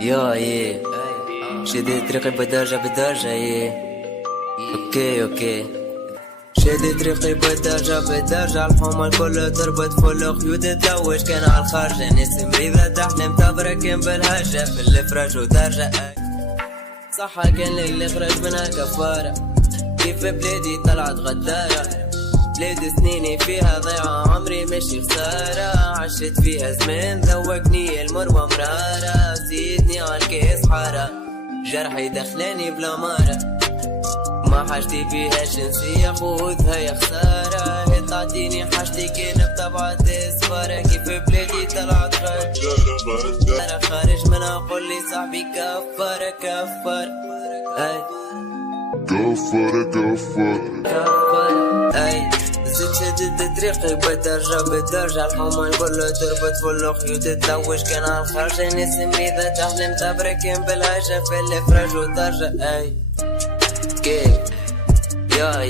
يا شديت طريقي بدرجة بدرجة اوكي شديت طريقي بدرجة بدرجة الحومة الكل تربط فل خيوط تلوش كان على الخارج ناس مريضة تحلم تبركن بالهجة في الافراج ودرجة صح كان اللي خرج منها كفارة كيف بلادي طلعت غدارة بلاد سنيني فيها ضيعة عمري ماشي خسارة عشت فيها زمان ذوقني المر ومرارة زيدني عالكيس حارة جرحي دخلاني بلا مارة ما حاجتي فيهاش نسية خذها يا خسارة هي تعطيني حاجتي كان بطبعة صفارة كيف بلادي طلعت غدارة خارج منها قولي صاحبي كفارة كفارة اي زدت شدت طريقي بدرجة الحومة الكل تربط فل خيوط تلوش كان على الخارج ناس مريضة تحلم تبركن بالهجة في الافراج ودرجة اي كي يا